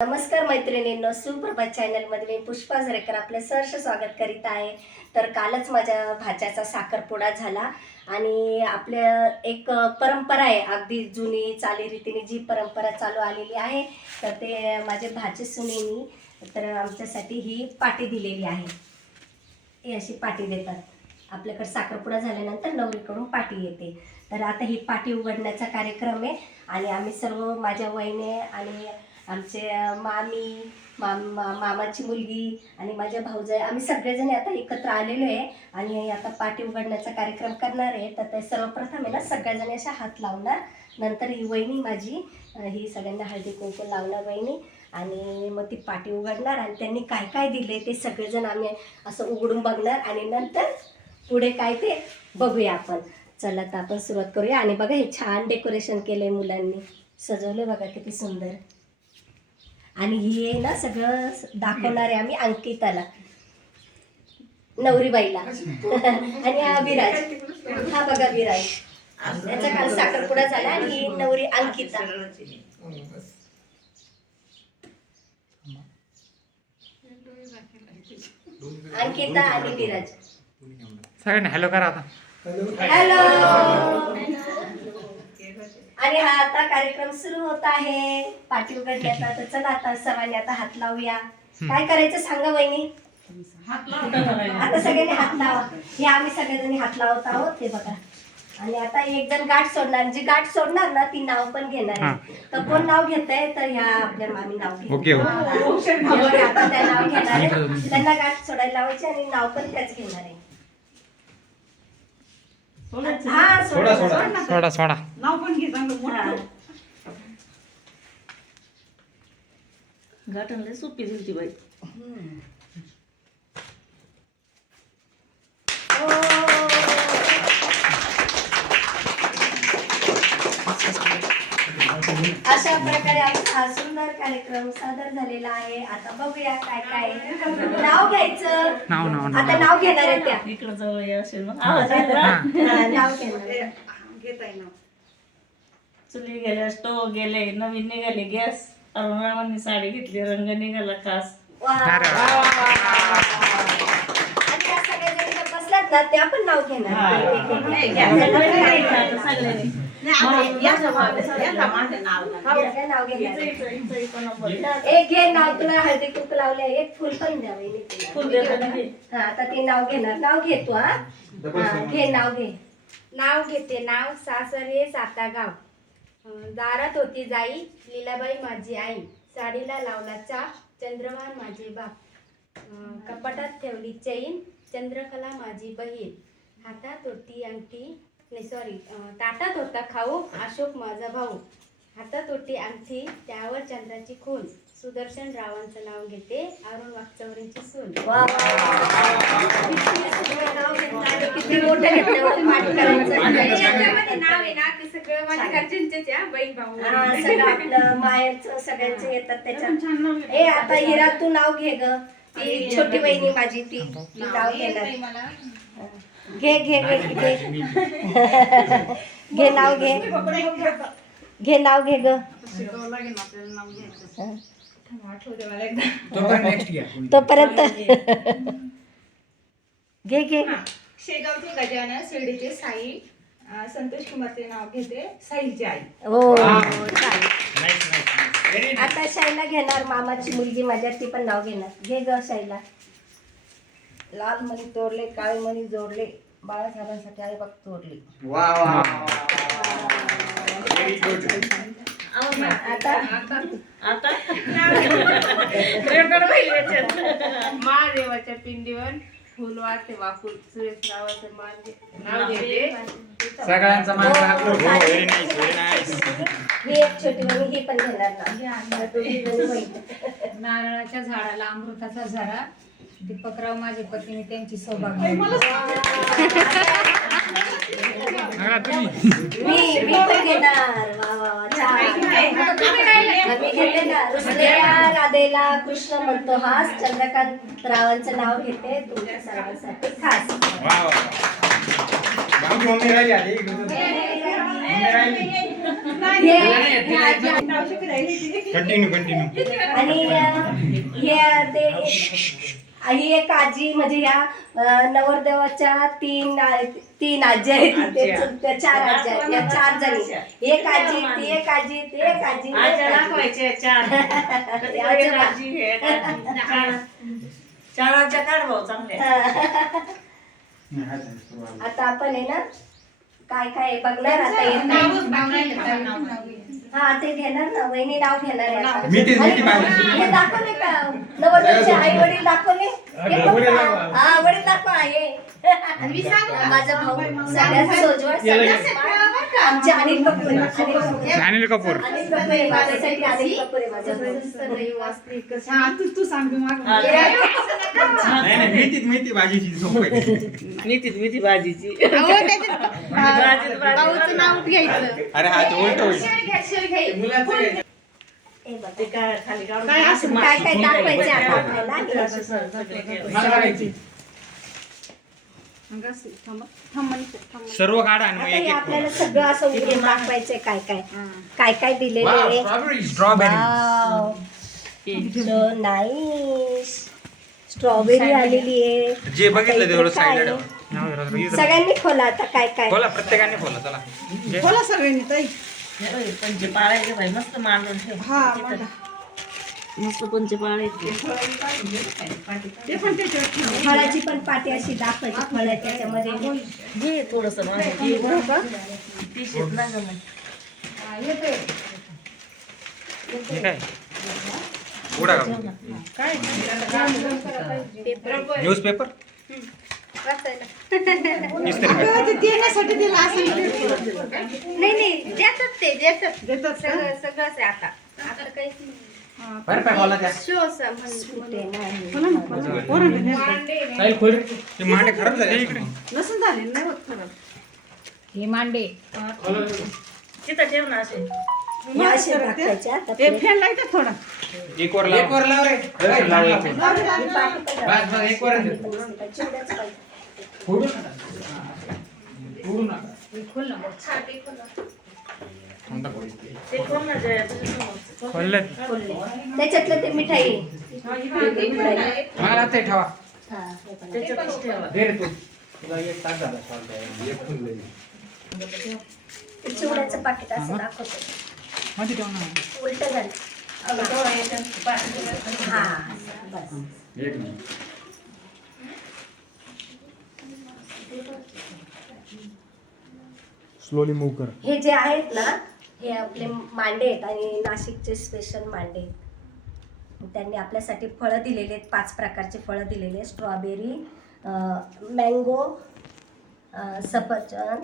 नमस्कार मैत्रिणींनो, सुप्रभात चॅनलमध्ये मी पुष्पा झरेकर आपलं सहर्ष स्वागत करीत आहे. तर कालच माझ्या भाच्याचा साखरपुडा झाला आणि आपल्या एक परंपरा आहे, अगदी जुनी चालीरीतीने जी परंपरा चालू आलेली आहे. तर ते माझे भाचे सुनेनी तर आमच्यासाठी ही पाटी दिलेली आहे. ही अशी पाटी देतात. आपल्याकडे साखरपुडा झाल्यानंतर नवरीकडून पाटी येते. तर आता ही पाटी उघडण्याचा कार्यक्रम आहे आणि आम्ही सर्व माझ्या वहिनी आणि आमचे मामाची मुलगी आणि माझ्या भाऊजाई आम्ही सगळेजण आता एकत्र आलेलो आहे आणि आता पाटी उघडण्याचा कार्यक्रम करणार आहे. तर ते सर्वप्रथम आहे ना सगळ्याजणी अशा हात लावणार, नंतर ही वहिनी माझी ही सगळ्यांना हळदी कुंकू लावणार वहिनी आणि मग ती पाटी उघडणार आणि त्यांनी काय काय दिले ते सगळेजण आम्ही असं उघडून बघणार आणि नंतर पुढे काय ते बघूया आपण. चला तर आपण सुरुवात करूया. आणि बघा हे छान डेकोरेशन केलंय, मुलांनी सजवले बघा किती सुंदर. आणि हे ना सगळं दाखवणार आहे आम्ही अंकिताला, नवरीबाईला. आणि हा विराज, हा बघा विराज, त्याचा काल साखरपुडा झाला आणि ही नवरी अंकिता. अंकिता आणि विराज सगळ्यांनी हॅलो करा आता. हॅलो. आणि हा आता कार्यक्रम सुरू होत आहे पाटी उघडण्याचा. तर चला आता सर्वांनी आता हात लावूया. काय करायचं सांगा वहिनी? आता सगळ्यांनी हात लावा. हे आम्ही सगळेजणी हात लावत आहोत, हे बघा. आणि आता एक जण गाठ सोडणार, जी गाठ सोडणार ना ती नाव पण घेणार आहे. तर कोण नाव घेत आहे? तर ह्या आपल्या मामी नाव घेणार. आता त्या नाव घेणार आहे, त्यांना गाठ सोडायला लावायची आणि नाव पण त्याच घेणार आहे. हा सोडा नाव पण घे चांगलं. गाठणले सोपी झाली बाई. अशा प्रकारे हा सुंदर कार्यक्रम सादर झालेला आहे. आता बघूया काय काय नाव घ्यायचं. आता नाव घेणार आहे त्या इकडे जवळ असेल मग नाव घेणार. घेताय ना. चुली गेल्या, स्टोव गेले, नवीन निघाले गॅस. अरुणामांनी साडी घेतली, रंग निघाला खास. आणि त्या सगळ्या जणी बसल्यात ना त्या पण नाव घेणार. एक घे नाव, तुला हळदी कुंकू लावले, एक फुल पण द्या वहिनी. हा आता ते नाव घेणार. नाव घे तू. हा घे नाव घे. नाव घेते. नाव सासरे सातागाव. दारात होती जाई, लीलाबाई माझी आई. साडीला लावला चाप, चंद्रभान माझे बाप. कपाटात ठेवली चैन, चंद्रकला माझी बहीण. हातात होती अंगठी, नाही सॉरी, ताटात होता खाऊ, अशोक माझा भाऊ. हातात होती अंगठी, त्यावर चंद्राची खून. सुदर्शन रावांचं नाव घेते, अरुण वागचौरींची सून. किती मोठं घेतलं पाठ करायचं. याच्यामध्ये नाव आहे ना ते सगळं माझ्या घरच्यांचेच आहे, बहीण भाऊ. सगळं आपलं माहेरचं सगळ्यांचं येतात त्याच्यात. ए आता हिरा तू नाव घे ग. ती छोटी बहिणी माझी ती नाव घेणार. घे घे घे घे घे नाव घे. घे नाव घे ग. तोपर्यंत घे घे. शेगावचे गजानन, शिर्डीचे साई, संतोष कुमारचे नाव घेते, साईची आई. हो आता शाईला घेणार, मामाची मुलगी माझ्या, ती पण नाव घेणार. घे ग शाईला. लाल मणी तोरले, काळे मणी जोडले, बाळासाहेबांसाठी आई बघ तोरले. आता महादेवाच्या पिंडीवर फुल वाटते वाकून. सुरेश रावाचं नाव घेते. सगळ्यांचा मान राखलो. Very nice. ही एक छोटी बहिणी, ही पण घेणार ना. नारळाच्या झाडाला अमृताचा झरा, दीपकराव माझे पत्नी त्यांची सौभाग्य. मी पण घेणार. वा वा वा छान. मी घेते ना. रुसलेल्या राधेला कृष्ण म्हणतो हास, चंद्रकांत रावांचं नाव घेते तुमच्या सर्वांसाठी खास. आमची मम्मी राहिली आधी मम्मी राहिली कंटिन्यू आणि हे ते ही एक आजी म्हणजे या नवरदेवाच्या तीन आजी आहेत त्या 4 आजी आहेत या 4 जणी एक आजी ती एक आजी ती एक आजी दाखवायचे चाराच्या काढ भाऊ चांगले. आता आपण आहे ना काय काय बघणार आता हा ते घेणार ना वहिनी नाव घेणार आहे आता. हे दाखवले का नवरदेवाचे आई वडील दाखवले हे बघा. हा वडील दाखवा हे माझा भाऊ सगळ्यात सोजवळ सगळ्यात आमचे अनिल कपूर अनिल कपूर माझ्यासाठी अनिल कपूर आहे माझा भाऊ. तू सांग मेथी भाजीची सोपं मेथी भाजीची भाऊचं नाव घ्यायचं. अरे हा ते उलट होईल हे बघा. ते काय खाली काढून काय काय दाखवायचे आता आपल्याला सर्व काढा आणि मग आता हे एक आपल्याला सगळं असं उघडून दाखवायचंय काय काय काय काय दिलेलं आहे. स्ट्रॉबेरी सो नाईस स्ट्रॉबेरी आलेली आहे. जे बघितलं तेवढं आता इकडे साईडला काय ठेवा. आहे? सगळ्यांनी खोला आता काय काय बोला प्रत्येकाने बोला चला बोला सगळ्यांनी ताई. पंचे पाळायचे भाई मस्त मांडून ठेव. मस्त पंचे पाळायचे. ते पण त्याच्यावर ठेव. फळाची पण पाटी अशी दाखवायची फळ आहे त्याच्यामध्ये घे थोडस टी-शर्ट ना गं हे काय उडा का न्यूजपेपर इस्त्री अगं, ते देण्यासाठी दिलं असेल ते. नाही देतात ते देतात देतात का? सगळंच आहे आता आता काहीच नाही. बरं काय बोला त्या शो असं कुठे नाही बोला ना, पोरांना द्या. ते मांडे खराब झाले इकडे नसून झाले नाही होत खरं. हे मांडे तिथं ठेव ना असे. हे असे दाखवायचे आता ते फॅन लावतात थोडा. एक वर लाव रे लाव एक वर. लावू दे, लावू दे. बस बस एक वर चिवड्याच पाहिजे. फोडू नका फोडू नका ते कोण ना जया तुझ्या समोरचं. खोलले खोलले. त्याच्यातलं ते मिठाई मिठाई. मला ते ठेवा हा, हे बघा. त्याच्यातच ठेवा. दे रे तू तुला एक तास झाला सॉल्ट एक फुल ते चिवड्याचं पाकिट असं दाखवतो मध्ये ठेव ना उलट झालं हा बस एक मिनिट स्लोली मूव कर हे जे आहेत ना हे आपले मांडे आहेत आणि नाशिकचे स्पेशल मांडे आहेत. त्यांनी आपल्यासाठी फळं दिलेले आहेत 5 प्रकारचे फळं दिलेले आहेत. स्ट्रॉबेरी मँगो सफरचंद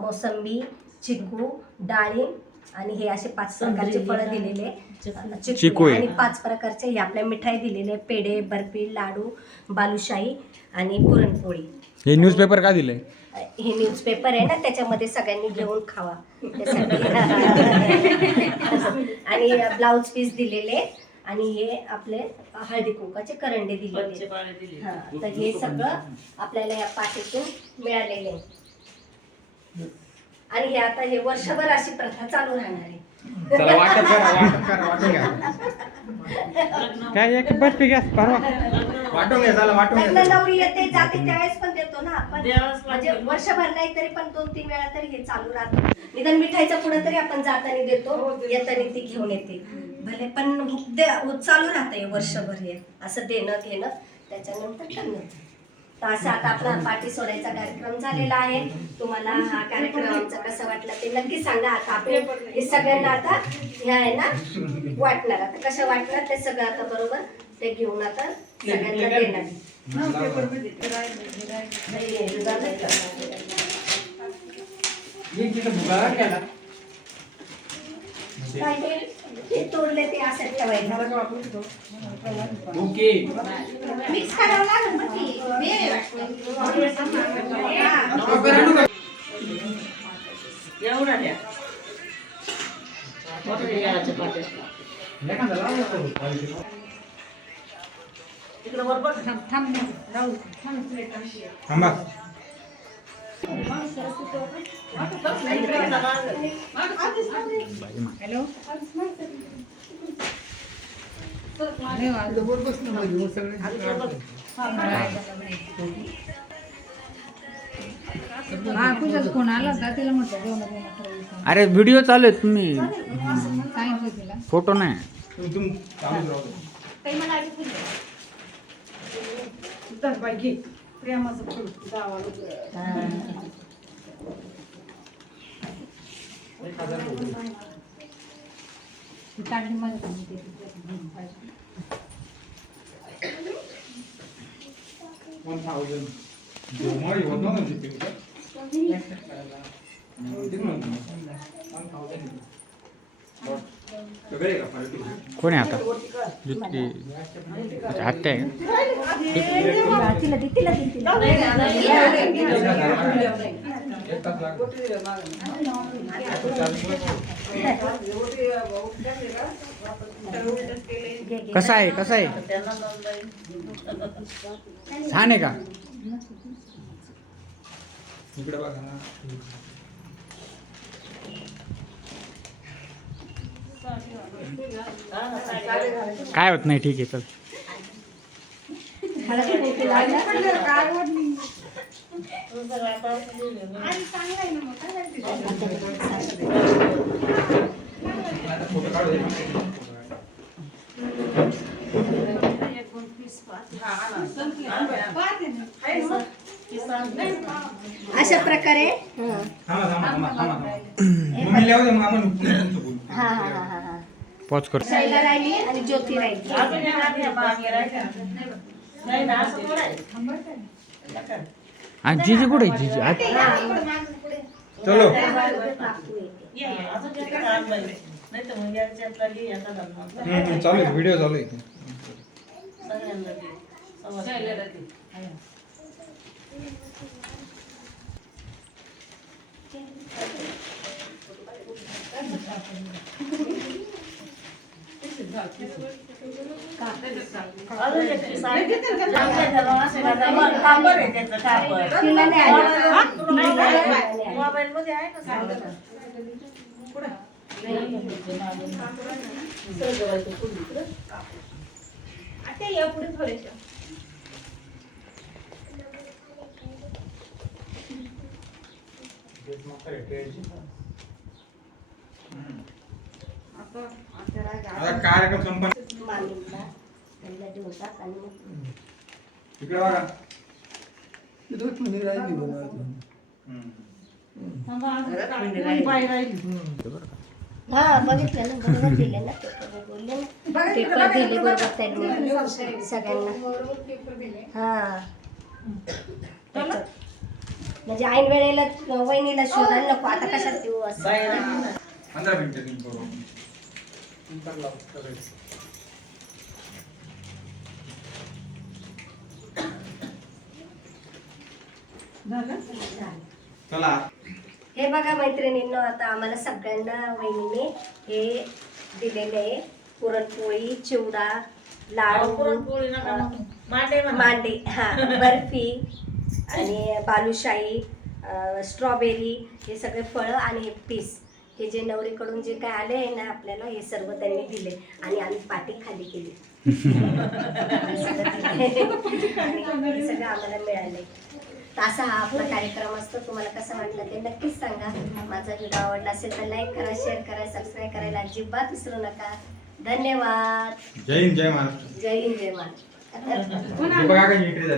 मोसंबी चिकू डाळिंब आणि हे असे 5 प्रकारचे फळं दिलेले चिकू आणि 5 प्रकारचे हे आपल्या मिठाई दिलेले पेढे बर्फी लाडू बालुशाही आणि पुरणपोळी. हे न्यूजपेपर का दिले हे न्यूजपेपर आहे ना त्याच्यामध्ये सगळ्यांनी घेऊन खावा त्यासाठी. आणि ब्लाऊज पीस दिलेले आणि हे आपले हळदी कुंकाचे करंडे पंचे दिलेले. पाळे दिले. हा तर हे सगळं आपल्याला या पाठीतून मिळालेले आहे. आणि हे आता हे वर्षभर अशी प्रथा चालू राहणार आहे. चला वाटप करा वाटून घ्या काय एक बर्फी घ्या परवा वाटून घ्या चला वाटून लग्न घ्या नवरी येते जाते त्यावेळेस पण देतो ना आपण द्यावंच म्हणजे लागतं. वर्षभर नाही तरी पण 2-3 वेळा तरी हे चालू राहतं. निदान मिठाईचा पुढे तरी आपण जाताना देतो येताना ती घेऊन येते भले पण चालू राहतं हे वर्षभर हे असं देणं घेणं त्याच्यानंतर करणं. तर असं आता आपला पाठी सोडायचा कार्यक्रम झालेला आहे. तुम्हाला हा कार्यक्रम आमचा कसा वाटला ते नक्की सांगा. आता आपण हे सगळ्यांना आता हे आहे ना वाटणार आता कसं वाटणार ते सगळं आता बरोबर ते घेऊन आता सगळ्यांना देणार. काय ते तोडले ते असं ठेवायचं ओके मिक्स करावं लागेल मग ती. एवढा द्या. मोठं द्या याच्या पाट्या. तिकडं बरोबर थांब राहू. थांबा हॅलो हा तुझाच फोन आला होता तिला म्हटलं जेवण बिवणं ठरवलं. अरे व्हिडिओ चालू आहे तुम्ही सांगितलं तिला फोटो नाही ती काढली माझ्या कोण आहे आता जुती आत्या आहे का? तिला दे तिला दे तिला कसा आहे कसा आहे छान आहे का इकडे बघा ना काय होत नाही ठीक आहे चल अशा प्रकारे हा हा हा हा हा पॉज कर शैला राहिली आणि ज्योती राहिली आणि जीजी कुठे आहे जीजी आज चलो चालू आहे व्हिडिओ चालू आहे तिला नाही आलं. मोबाईल मध्ये आहे का आता कार्यक्रम संपन्न मामीला त्यांना देऊन टाक आणि मग इकडे बघा हा बघितलं ना बरोबर दिले ना पेपर बोलले ना पेपर दिले बरोबर त्यांनी सगळ्यांना हा पेपर. म्हणजे ऐन वेळेला वहिनीला शोधायला नको आता कशात देऊ असं 15 मिनिटं बरोबर चला हे बघा मैत्रिणींनो आता आम्हाला सगळ्यांना वहिनीने हे दिलेले आहे पुरणपोळी चिवडा लाडू पुरणपोळी नका म्हणू. मांडे म्हणा. मांडे हा बर्फी आणि बालुशाही स्ट्रॉबेरी हे सगळे फळं आणि हे पीस हे जे नवरीकडून जे काय आले आहे ना आपल्याला हे सर्व त्यांनी दिले आणि आम्ही पाटी खाली केली हे सगळं दिलंय. आणि हे सगळं आम्हाला मिळाले तर असा हा आपला कार्यक्रम असतो तुम्हाला कसं वाटलं ते नक्कीच सांगा माझा व्हिडिओ आवडला असेल तर लाईक करा शेअर करा सबस्क्राईब करायला अजिबात विसरू नका धन्यवाद जय हिंद जय महाराष्ट्र जय हिंद जय महाराष्ट्र बघा कशी एंट्री झाली